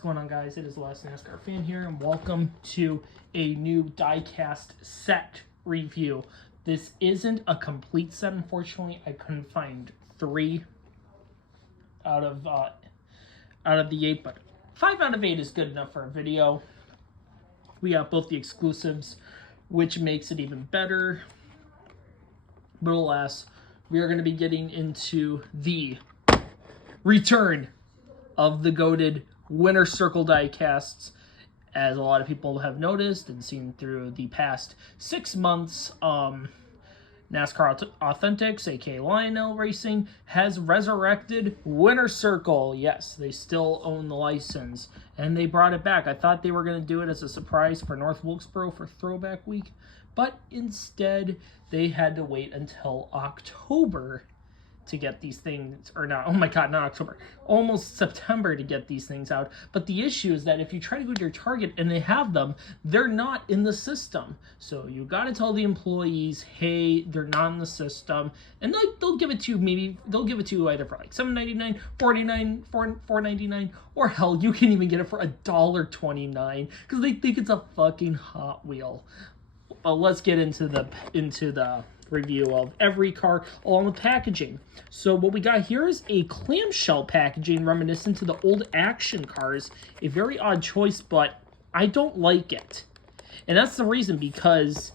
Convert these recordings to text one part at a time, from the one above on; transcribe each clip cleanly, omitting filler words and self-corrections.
What's going on, guys? It is the Last NASCAR Fan here, and welcome to a new die-cast set review. This isn't a complete set, unfortunately. I couldn't find 3 out of the 8, but 5 out of 8 is good enough for a video. We have both the exclusives, which makes it even better. But alas, we are going to be getting into the return of the goated Winner Circle die casts, as a lot of people have noticed and seen through the past 6 months. NASCAR Authentics, aka Lionel Racing, has resurrected Winner Circle. Yes, they still own the license, and they brought it back. I thought they were going to do it as a surprise for North Wilkesboro for Throwback Week, but instead they had to wait until October to get these things, or not, oh my god, not October, almost September to get these things out. But the issue is that if you try to go to your Target and they have them, they're not in the system. So you got to tell the employees, hey, they're not in the system, and they'll give it to you. Maybe they'll give it to you either for like $7.99, $4.99, $4.99, or hell, you can even get it for $1.29 because they think it's a fucking Hot Wheel. Let's get into the review of every car along with packaging. So what we got here is a clamshell packaging reminiscent to the old action cars. A very odd choice, but I don't like it. And that's the reason, because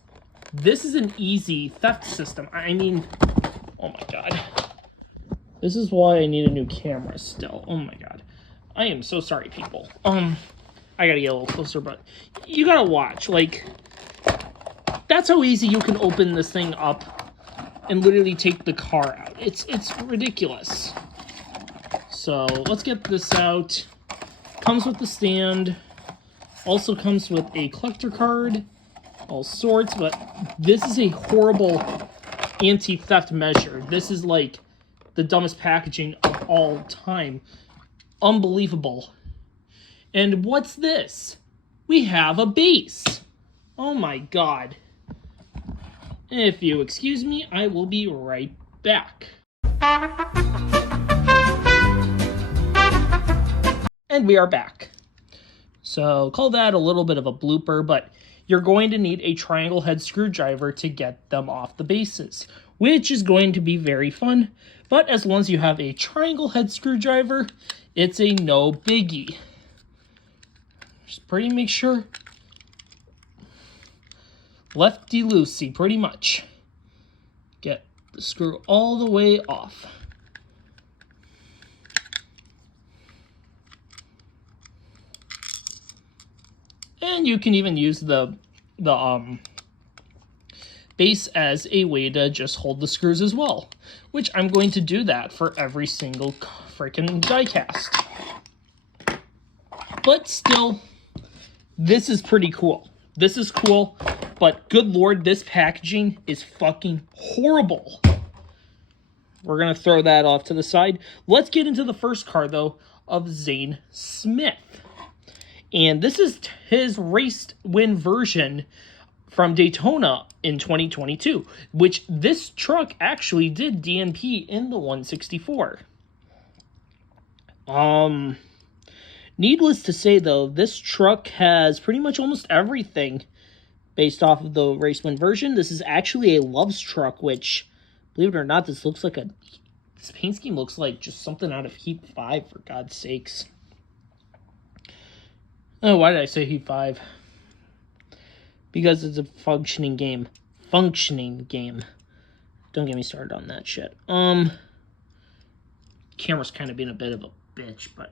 this is an easy theft system. I mean, oh my god. This is why I need a new camera still. Oh my god. I am so sorry, people. I gotta get a little closer, but you gotta watch, like, that's how easy you can open this thing up and literally take the car out. It's ridiculous. So let's get this out. Comes with the stand. Also comes with a collector card. All sorts, but this is a horrible anti-theft measure. This is like the dumbest packaging of all time. Unbelievable. And what's this? We have a base. Oh my god. If you excuse me, I will be right back. And we are back. So call that a little bit of a blooper, but you're going to need a triangle head screwdriver to get them off the bases, which is going to be very fun. But as long as you have a triangle head screwdriver, it's a no biggie. Just make sure. Lefty-loosey, pretty much. Get the screw all the way off. And you can even use the base as a way to just hold the screws as well, which I'm going to do that for every single freaking die cast. But still, this is pretty cool. This is cool. But good lord, this packaging is fucking horrible. We're going to throw that off to the side. Let's get into the first car, though, of Zane Smith. And this is his race win version from Daytona in 2022, which this truck actually did DNP in the 164. Needless to say, though, this truck has pretty much almost everything based off of the race win version. This is actually a Love's truck, which, believe it or not, this paint scheme looks like just something out of Heat 5, for God's sakes. Oh, why did I say Heat 5? Because it's a functioning game. Functioning game. Don't get me started on that shit. Camera's kind of being a bit of a bitch, but,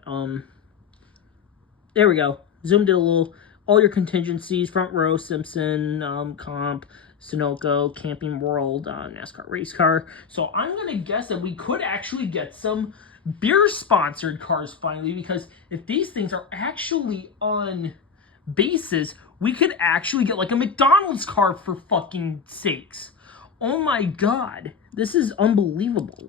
there we go. Zoomed in a little. All your contingencies, front row, Simpson, Comp, Sunoco, Camping World, NASCAR race car. So I'm going to guess that we could actually get some beer-sponsored cars finally, because if these things are actually on bases, we could actually get like a McDonald's car, for fucking sakes. Oh my god. This is unbelievable.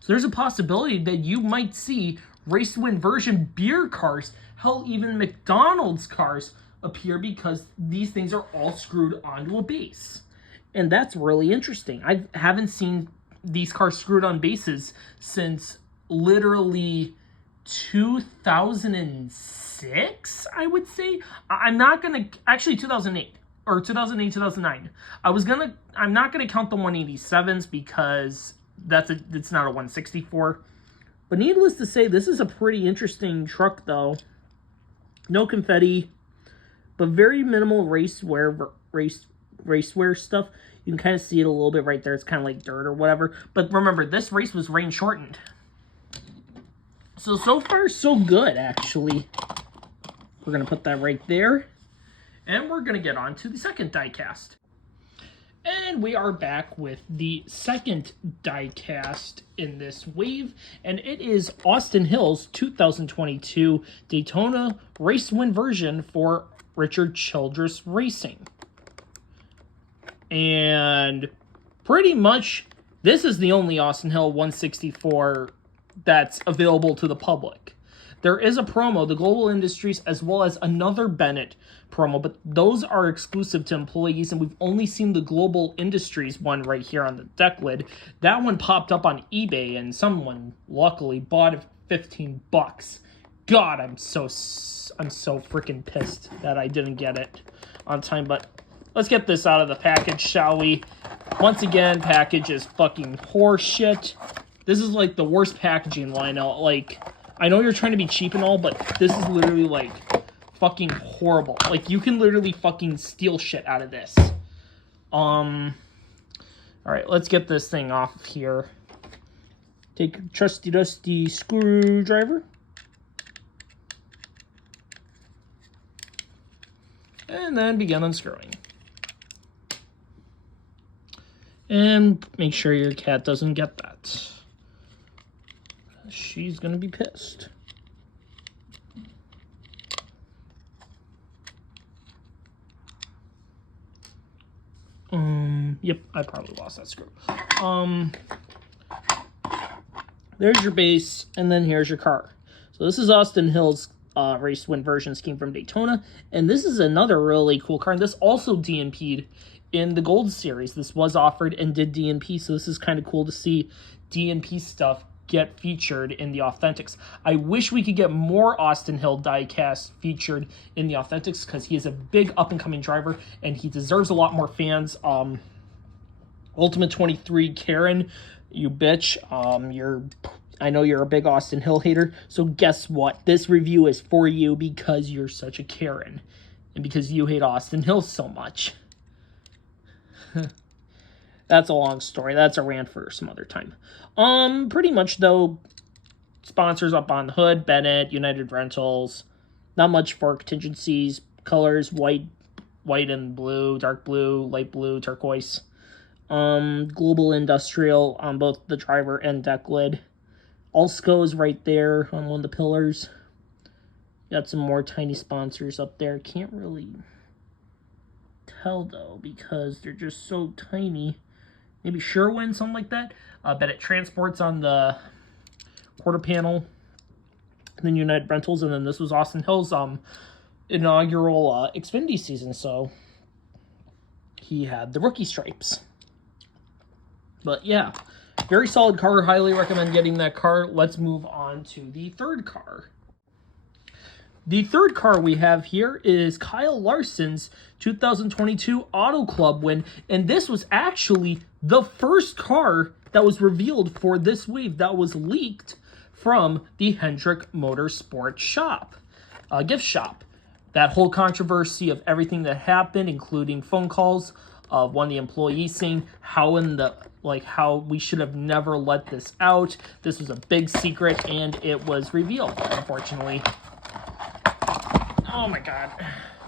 So there's a possibility that you might see race win version beer cars, hell, even McDonald's cars appear, because these things are all screwed onto a base. And that's really interesting. I haven't seen these cars screwed on bases since literally 2006, I would say. I'm not gonna, actually 2008 or 2008, 2009. I'm not gonna count the 187s because it's not a 164. But needless to say, this is a pretty interesting truck though. No confetti, but very minimal racewear stuff. You can kind of see it a little bit right there. It's kind of like dirt or whatever. But remember, this race was rain shortened. So far, so good, actually. We're going to put that right there. And we're going to get on to the second die cast. And we are back with the second die cast in this wave. And it is Austin Hill's 2022 Daytona race win version for Richard Childress Racing. And pretty much, this is the only Austin Hill 164 that's available to the public. There is a promo, the Global Industries, as well as another Bennett promo, but those are exclusive to employees, and we've only seen the Global Industries one right here on the deck lid. That one popped up on eBay, and someone luckily bought it for 15 bucks. God, I'm so freaking pissed that I didn't get it on time, but let's get this out of the package, shall we? Once again, package is fucking horseshit. This is like the worst packaging lineup. Like, I know you're trying to be cheap and all, but this is literally like fucking horrible. Like, you can literally fucking steal shit out of this. Alright, let's get this thing off of here. Take a trusty dusty screwdriver. And then begin unscrewing. And make sure your cat doesn't get that. She's gonna be pissed. Yep, I probably lost that screw. There's your base, and then here's your car. So this is Austin Hill's race win version scheme from Daytona, and this is another really cool car. And this also DNP'd in the Gold Series. This was offered and did DNP, so this is kind of cool to see DNP stuff get featured in the Authentics. I wish we could get more Austin Hill diecast featured in the Authentics because he is a big up-and-coming driver and he deserves a lot more fans. Ultimate 23 Karen, you bitch. I know you're a big Austin Hill hater, so guess what? This review is for you because you're such a Karen and because you hate Austin Hill so much. That's a long story. That's a rant for some other time. Pretty much though, sponsors up on the hood, Bennett, United Rentals, not much for contingencies, colors, white and blue, dark blue, light blue, turquoise. Global Industrial on both the driver and deck lid. Alsco is right there on one of the pillars. Got some more tiny sponsors up there. Can't really tell though because they're just so tiny. Maybe Sherwin, something like that. Bennett Transport's on the quarter panel. And then United Rentals, and then this was Austin Hill's inaugural Xfinity season, so he had the rookie stripes. But yeah, very solid car. Highly recommend getting that car. Let's move on to the third car. The third car we have here is Kyle Larson's 2022 Auto Club win, and this was actually the first car that was revealed for this wave that was leaked from the Hendrick Motorsport shop, gift shop. That whole controversy of everything that happened, including phone calls of one of the employees saying how we should have never let this out. This was a big secret, and it was revealed, unfortunately. Oh my god.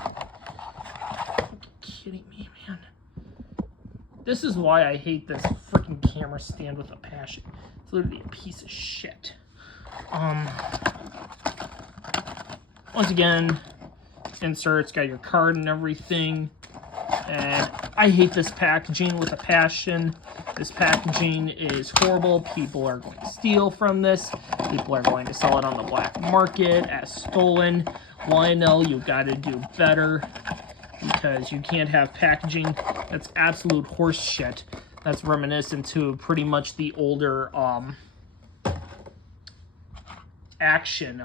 Are you kidding me, man? This is why I hate this freaking camera stand with a passion. It's literally a piece of shit. Once again, inserts, got your card and everything. And I hate this packaging with a passion. This packaging is horrible. People are going to steal from this. People are going to sell it on the black market as stolen. Lionel, you gotta do better because you can't have packaging that's absolute horse shit. That's reminiscent to pretty much the older action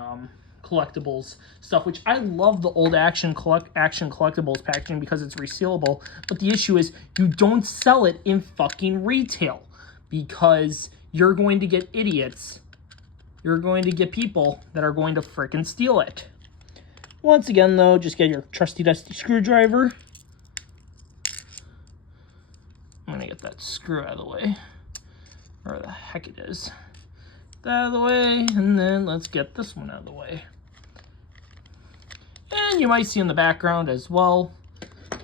collectibles stuff, which I love the old action collectibles packaging because it's resealable. But the issue is you don't sell it in fucking retail because you're going to get idiots. You're going to get people that are going to frickin' steal it. Once again, though, just get your trusty dusty screwdriver. I'm gonna get that screw out of the way. Where the heck it is. That out of the way, and then let's get this one out of the way. And you might see in the background as well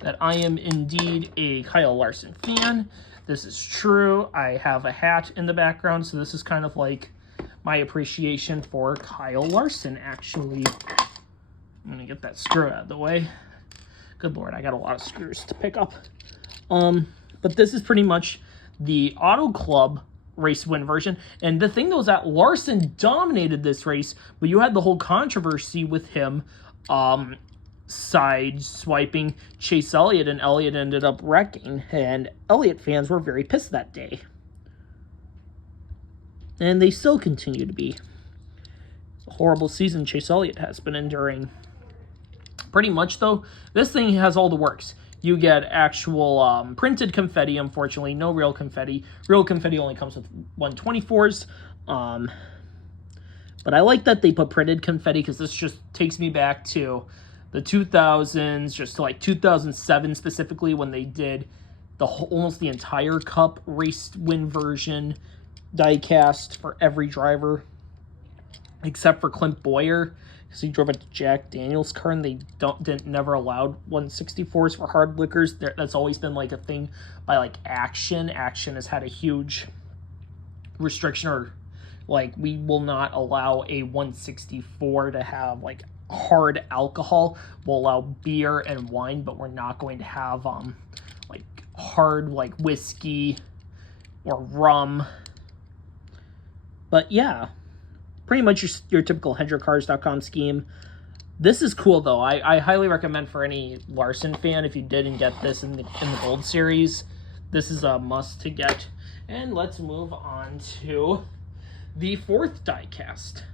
that I am indeed a Kyle Larson fan. This is true. I have a hat in the background, so this is kind of like my appreciation for Kyle Larson, actually. I'm gonna get that screw out of the way. Good Lord, I got a lot of screws to pick up. But this is pretty much the Auto Club race win version. And the thing though is that Larson dominated this race, but you had the whole controversy with him side swiping Chase Elliott, and Elliott ended up wrecking, and Elliott fans were very pissed that day. And they still continue to be. A horrible season Chase Elliott has been enduring. Pretty much though, this thing has all the works. You get actual printed confetti, unfortunately, no real confetti. Real confetti only comes with 124s. But I like that they put printed confetti because this just takes me back to the 2000s, just to like 2007 specifically, when they did almost the entire Cup race win version die-cast for every driver, except for Clint Boyer, because he drove a Jack Daniels car, and they never allowed 164s for hard liquors. That's always been like a thing by like Action. Action has had a huge restriction, or like, we will not allow a 164 to have like hard alcohol. We'll allow beer and wine, but we're not going to have like hard like whiskey or rum. But yeah, pretty much your typical HedgerCars.com scheme. This is cool though. I highly recommend for any Larson fan, if you didn't get this in the Gold Series, this is a must to get. And let's move on to the fourth die-cast.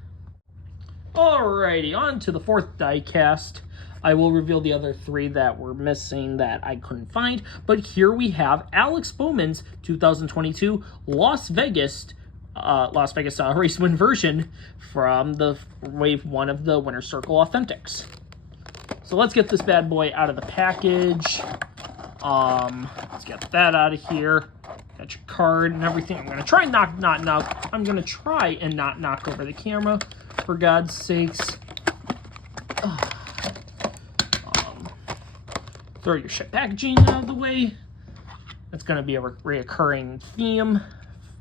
Alrighty, on to the fourth die-cast. I will reveal the other three that were missing that I couldn't find. But here we have Alex Bowman's 2022 Las Vegas race win version from the Wave 1 of the Winner's Circle Authentics. So let's get this bad boy out of the package. Let's get that out of here. Got your card and everything. I'm gonna try and not knock over the camera, for God's sakes. Throw your shit packaging out of the way. That's gonna be a reoccurring theme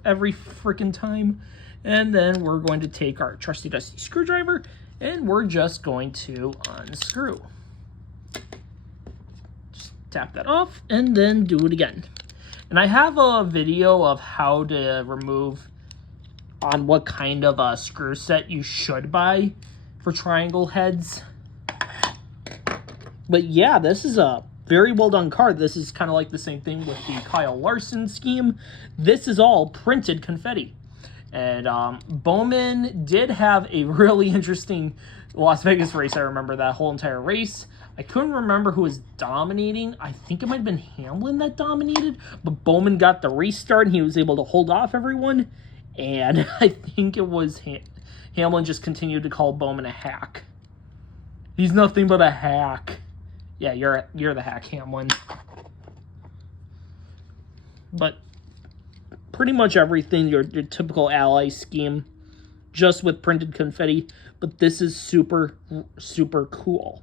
every freaking time. And then we're going to take our trusty dusty screwdriver, and we're just going to unscrew. Just tap that off, and then do it again. And I have a video of how to remove on what kind of a screw set you should buy for triangle heads. But yeah, this is a very well done card. This is kind of like the same thing with the Kyle Larson scheme. This is all printed confetti. And Bowman did have a really interesting Las Vegas race. I remember that whole entire race. I couldn't remember who was dominating. I think it might have been Hamlin that dominated, but Bowman got the restart and he was able to hold off everyone. And I think it was Hamlin just continued to call Bowman a hack. He's nothing but a hack. Yeah, you're the hack, Hamlin. But pretty much everything, your typical ally scheme, just with printed confetti. But this is super, super cool.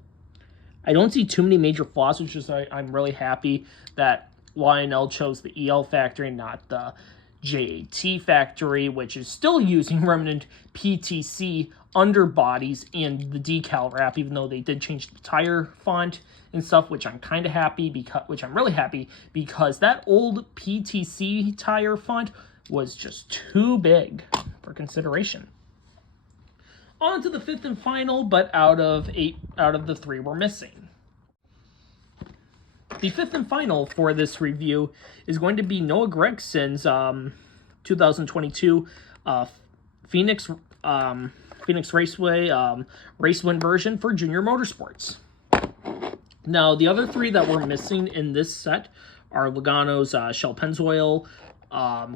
I don't see too many major flaws, which is I'm really happy that Lionel chose the EL factory, not the JAT factory, which is still using remnant PTC underbodies and the decal wrap, even though they did change the tire font and stuff, which I'm kind of happy I'm really happy because that old PTC tire font was just too big for consideration. On to the fifth and final, but out of the three we're missing. The fifth and final for this review is going to be Noah Gregson's 2022 Phoenix Phoenix Raceway race win version for Junior Motorsports. Now, the other 3 that we're missing in this set are Logano's Shell Pennzoil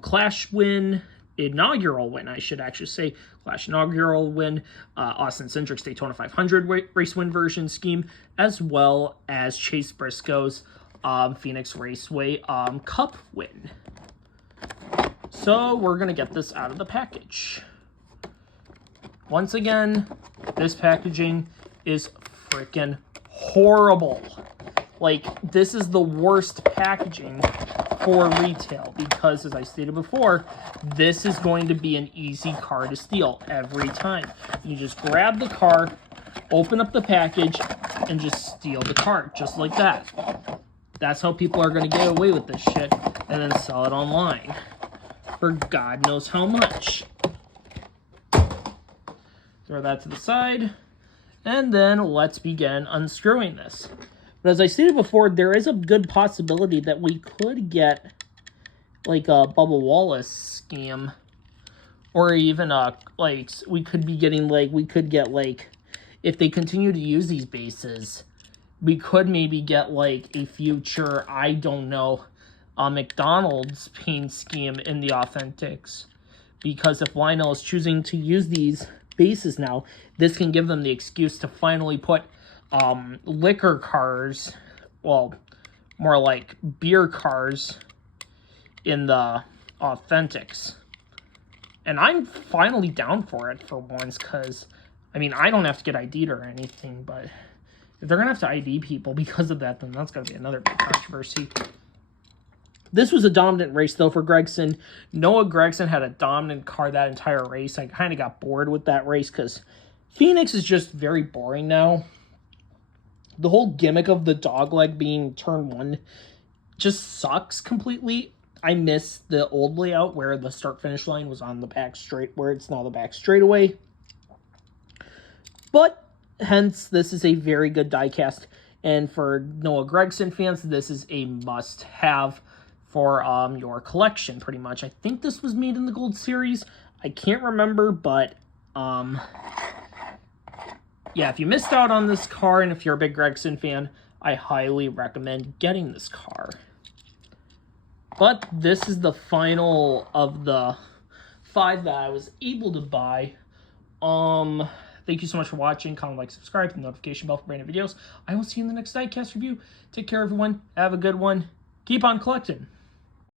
Clash win, inaugural win, I should actually say, Clash inaugural win, Austin Cindric's Daytona 500 race win version scheme, as well as Chase Briscoe's Phoenix Raceway Cup win. So we're going to get this out of the package. Once again, this packaging is freaking horrible. Like, this is the worst packaging for retail because, as I stated before, this is going to be an easy car to steal every time. You just grab the car, open up the package, and just steal the car, just like that. That's how people are going to get away with this shit and then sell it online for God knows how much. Throw that to the side, and then let's begin unscrewing this. But as I stated before, there is a good possibility that we could get like a Bubba Wallace scheme, or even like we could be getting if they continue to use these bases, we could maybe get like a future, I don't know, McDonald's paint scheme in the Authentics, because if Lionel is choosing to use these bases now, this can give them the excuse to finally put liquor cars, well, more like beer cars, in the Authentics. And I'm finally down for it for once, because, I mean, I don't have to get ID'd or anything, but if they're going to have to ID people because of that, then that's going to be another big controversy. This was a dominant race, though, for Gragson. Noah Gragson had a dominant car that entire race. I kind of got bored with that race because Phoenix is just very boring now. The whole gimmick of the dogleg being turn 1 just sucks completely. I miss the old layout where the start-finish line was on the back straight, where it's now the back straightaway. But, hence, this is a very good diecast. And for Noah Gragson fans, this is a must-have for your collection, pretty much. I think this was made in the Gold Series. I can't remember, but yeah, if you missed out on this car, and if you're a big Gragson fan, I highly recommend getting this car. But this is the final of the 5 that I was able to buy. Thank you so much for watching. Comment, like, subscribe, and the notification bell for brand new videos. I will see you in the next diecast review. Take care, everyone. Have a good one. Keep on collecting.